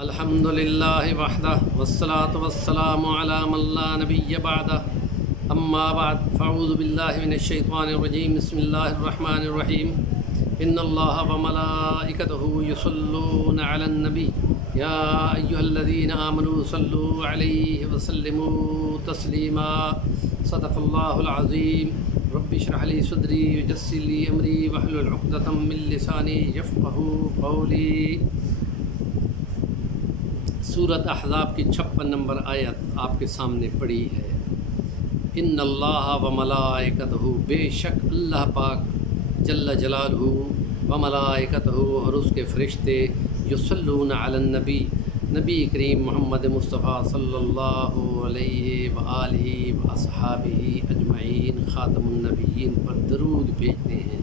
الحمد للہ وحدہ والصلاة والسلام علی من لا نبی بعدہ اما بعد فاعوذ باللہ من الشیطان الرجیم بسم اللہ الرحمن الرحیم ان اللہ وملائکتہ یصلون علی النبی یا ایہا الذین آمنوا صلوا علیہ وسلموا تسلیما صدق اللہ العظیم رب اشرح لی صدری ویسر لی امری واحلل عقدۃ من لسانی یفقہوا قولی۔ سورۃ احزاب کی 56 نمبر آیت آپ کے سامنے پڑھی ہے۔ ان اللہ و ملائکتہ، بے شک اللہ پاک جل جلالہ و ملائکتہ اور اس کے فرشتے یصلون علی النبی، نبی کریم محمد مصطفیٰ صلی اللہ علیہ وآلہ واصحابہ اجمعین خاتم النبیین پر درود بھیجتے ہیں۔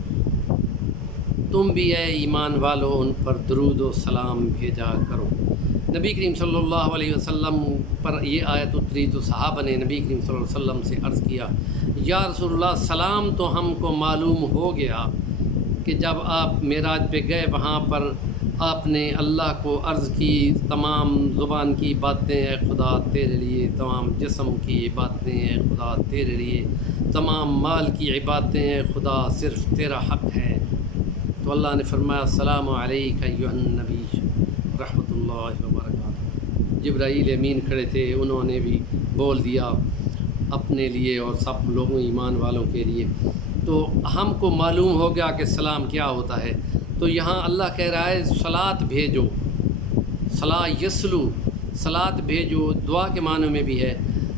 تم بھی اے ایمان والو ان پر درود و سلام بھیجا کرو۔ نبی کریم صلی اللہ علیہ وسلم پر یہ آیت اتری تو صحابہ نے نبی کریم صلی اللہ علیہ وسلم سے عرض کیا، یا رسول اللہ سلام تو ہم کو معلوم ہو گیا کہ جب آپ معراج پہ گئے وہاں پر آپ نے اللہ کو عرض کی تمام زبان کی باتیں اے خدا تیرے لیے، تمام جسم کی باتیں اے خدا تیرے لیے، تمام مال کی عبادتیں اے خدا صرف تیرا حق ہے۔ تو اللہ نے فرمایا السلام علیک ایھا النبی رحمۃ اللہ وبرکاتہ۔ جبرائیل امین کھڑے تھے، انہوں نے بھی بول دیا اپنے لیے اور سب لوگوں ایمان والوں کے لیے۔ تو ہم کو معلوم ہو گیا کہ سلام کیا ہوتا ہے۔ تو یہاں اللہ کہہ رہا ہے صلاۃ بھیجو، صلا یسلو، صلاۃ بھیجو دعا کے معنی میں بھی ہے۔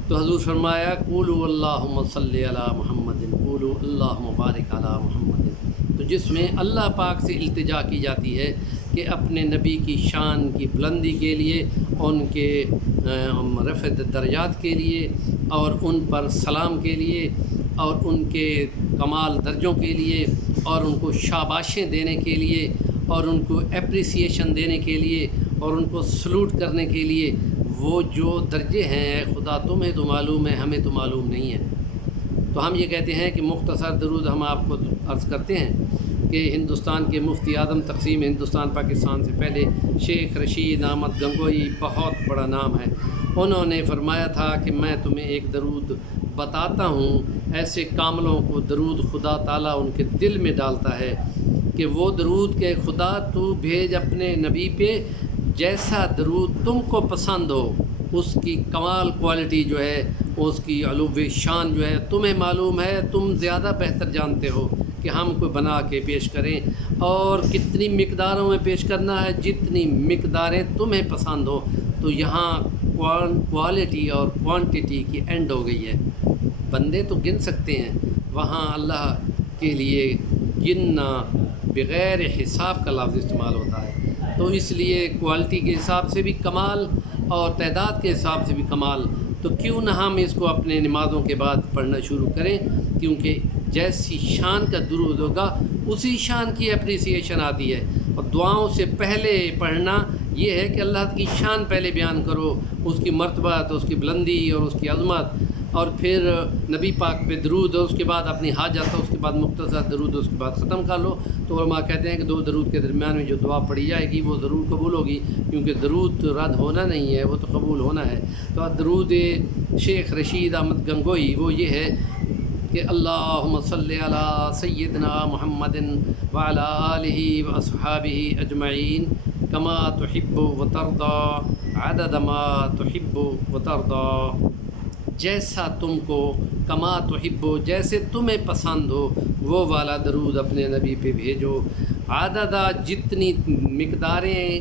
تو حضور فرمایا قولوا اللہم صلی علی محمد، قولوا اللہم بارک علی محمد، تو جس میں اللہ پاک سے التجا کی جاتی ہے کہ اپنے نبی کی شان کی بلندی کے لیے، ان کے رفع درجات کے لیے، اور ان پر سلام کے لیے، اور ان کے کمال درجوں کے لیے، اور ان کو شاباشیں دینے کے لیے، اور ان کو اپریسیشن دینے کے لیے، اور ان کو سلوٹ کرنے کے لیے، وہ جو درجے ہیں اے خدا تمہیں تو معلوم ہے، ہمیں تو معلوم نہیں ہے۔ تو ہم یہ کہتے ہیں کہ مختصر درود ہم آپ کو عرض کرتے ہیں کہ ہندوستان کے مفتی اعظم تقسیم ہندوستان پاکستان سے پہلے شیخ رشید احمد گنگوئی، بہت بڑا نام ہے، انہوں نے فرمایا تھا کہ میں تمہیں ایک درود بتاتا ہوں، ایسے کاملوں کو درود خدا تعالیٰ ان کے دل میں ڈالتا ہے کہ وہ درود کہ خدا تو بھیج اپنے نبی پہ جیسا درود تم کو پسند ہو، اس کی کمال کوالٹی جو ہے، اس کی علو شان جو ہے تمہیں معلوم ہے، تم زیادہ بہتر جانتے ہو کہ ہم کو بنا کے پیش کریں، اور کتنی مقداروں میں پیش کرنا ہے، جتنی مقداریں تمہیں پسند ہو۔ تو یہاں کوالٹی اور کوانٹٹی کی اینڈ ہو گئی ہے۔ بندے تو گن سکتے ہیں، وہاں اللہ کے لیے گننا بغیر حساب کا لفظ استعمال ہوتا ہے۔ تو اس لیے کوالٹی کے حساب سے بھی کمال اور تعداد کے حساب سے بھی کمال، تو کیوں نہ ہم اس کو اپنے نمازوں کے بعد پڑھنا شروع کریں، کیونکہ جیسی شان کا درود ہوگا اسی شان کی اپریسیشن آتی ہے۔ اور دعاؤں سے پہلے پڑھنا یہ ہے کہ اللہ کی شان پہلے بیان کرو، اس کی مرتبت، اس کی بلندی اور اس کی عظمت، اور پھر نبی پاک پہ درود، اور اس کے بعد اپنی حاجت، اس کے بعد مختصر درود، اس کے بعد ختم کر لو۔ تو علماء کہتے ہیں کہ دو درود کے درمیان میں جو دعا پڑھی جائے گی وہ ضرور قبول ہوگی، کیونکہ درود رد ہونا نہیں ہے، وہ تو قبول ہونا ہے۔ تو درود شیخ رشید احمد گنگوئی وہ یہ ہے کہ اللہم صلی علی سیدنا محمد وعلی آلہ واصحابہ اجمعین کما تحب وترضی عدد ما تحب وترضی، جیسا تم کو، کما تحب جیسے تمہیں پسند ہو، وہ والا درود اپنے نبی پہ بھیجو۔ عددہ جتنی مقداریں،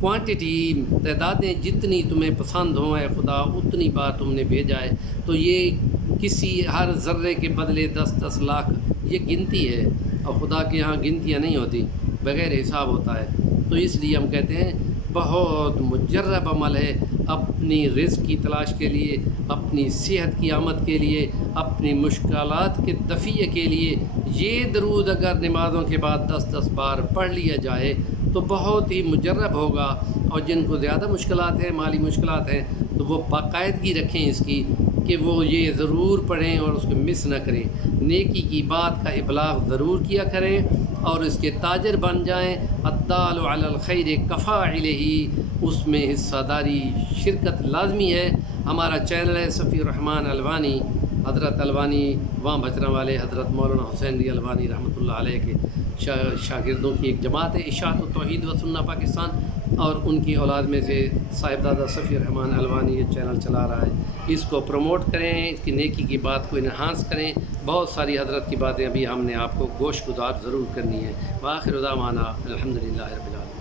کوانٹٹی تعدادیں جتنی تمہیں پسند ہوں اے خدا اتنی بار تم نے بھیجا ہے۔ تو یہ کسی ہر ذرے کے بدلے 10-10 لاکھ یہ گنتی ہے، اور خدا کے ہاں گنتیاں نہیں ہوتی، بغیر حساب ہوتا ہے۔ تو اس لیے ہم کہتے ہیں بہت مجرب عمل ہے اپنی رزق کی تلاش کے لیے، اپنی صحت کی آمد کے لیے، اپنی مشکلات کے دفیع کے لیے یہ درود اگر نمازوں کے بعد 10-10 بار پڑھ لیا جائے تو بہت ہی مجرب ہوگا۔ اور جن کو زیادہ مشکلات ہیں، مالی مشکلات ہیں، تو وہ باقاعدگی رکھیں اس کی کہ وہ یہ ضرور پڑھیں اور اس کو مس نہ کریں، نیکی کی بات کا ابلاغ ضرور کیا کریں، اور اس کے تاجر بن جائیں. الدال علی الخیر کفاعلہ، اس میں حصہ داری شرکت لازمی ہے. ہمارا چینل ہے صفی الرحمن الوانی، حضرت الوانی وہاں بھچرا والے حضرت مولانا حسین علی الوانی رحمۃ اللہ علیہ کے شاگردوں کی ایک جماعت ہے اشاعت التوحید و سنہ پاکستان، اور ان کی اولاد میں سے صاحبزادہ صفی الرحمن الوانی یہ چینل چلا رہا ہے. اس کو پروموٹ کریں، اس کی نیکی کی بات کو انہانس کریں. بہت ساری حضرت کی باتیں ابھی ہم نے آپ کو گوش گزار ضرور کرنی ہے. وآخر دعوانا الحمدللہ رب العالمین.